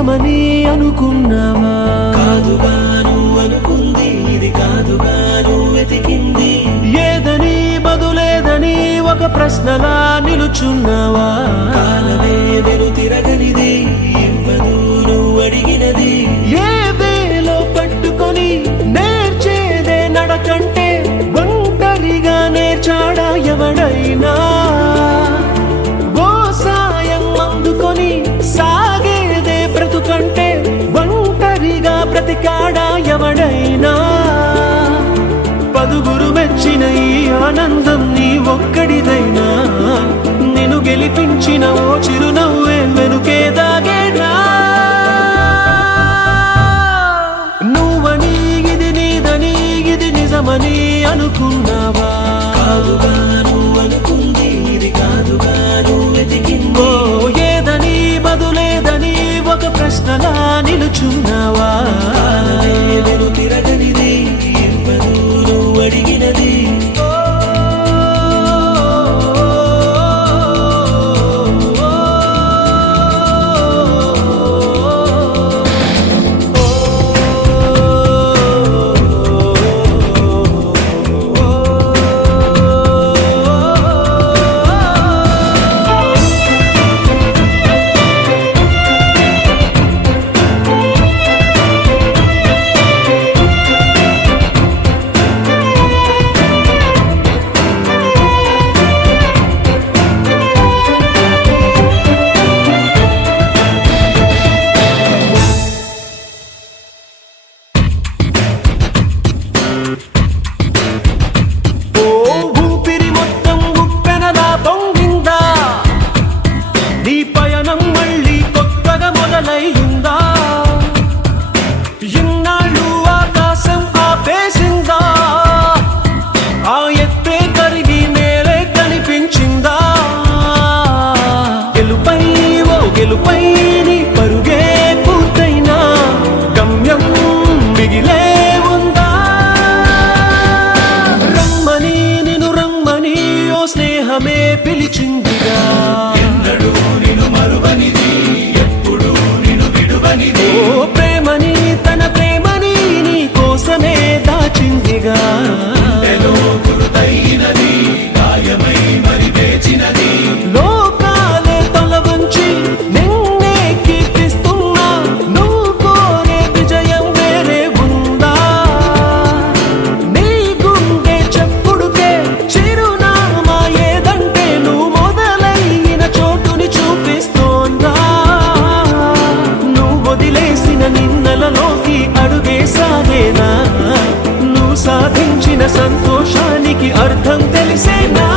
నిజమని అనుకున్నావా? కాదుగాను అనుకుంది ఇది కాదుగాను వెతికింది. ఏదని బదులేదని ఒక ప్రశ్నలా నిలుచున్నావా? కాలమే వెను తిరగనిది ఇవ్వదు నువ్వు అడిగినది. ఏ వేలో పట్టుకొని నేర్చేదే నడకంటే ఒంటరిగా నేర్చాడా ఎవడైనా? ఓ సాయం అందుకొని సాగేదే బ్రతుకంటే ఒంటరిగా బ్రతికాడా ఎవడైనా? పదుగురు మెచ్చిన ఈ ఆనందం నీ ఒక్కడిదైనా? నిన్ను గెలిపించిన ఓ చిరునవ్వే వెనుకే దాగేనా? నువ్వని ఇది నీదని ఇది నిజమని అనుకున్నావా? కాదుగాను అనుకుంది ఇది కాదుగాను వెతికింది. ఓ ఏదని బదులేదని ఒక ప్రశ్నలా నిలుచున్నావా? కాలమే వెను తిరగనిది ఇవ్వదు నువ్వు అడిగినది. గెలుపై నీ పరుగే పూర్తైనా గమ్యం మిగిలే ఉందా? రమ్మని నిన్ను రమ్మని ఓ స్నేహమే పిలిచిందిగా. ఎన్నడూ నిన్ను మరువనిది ఎప్పుడు నిన్ను విడువనిది. ఓ ప్రేమని తన ప్రేమని నీ కోసమే దాచిందిగా. గుండెలో గురుతైనది గాయమై మరి వేచినది. లోకాలే తల వంచి నిన్నే కీర్తిస్తున్నా నువ్వు కోరే విజయం వేరే ఉందా? నీ గుండె చెప్పుడుకే చిరునామా ఏదంటే నువ్వు మొదలైన చోటుని చూపిస్తోందా? నువ్వు వదిలేసిన నిన్నలలోకి అడుగేసాగేనా? నువ్వు సాధించిన సంతోషానికి అర్థం తెలిసేనా?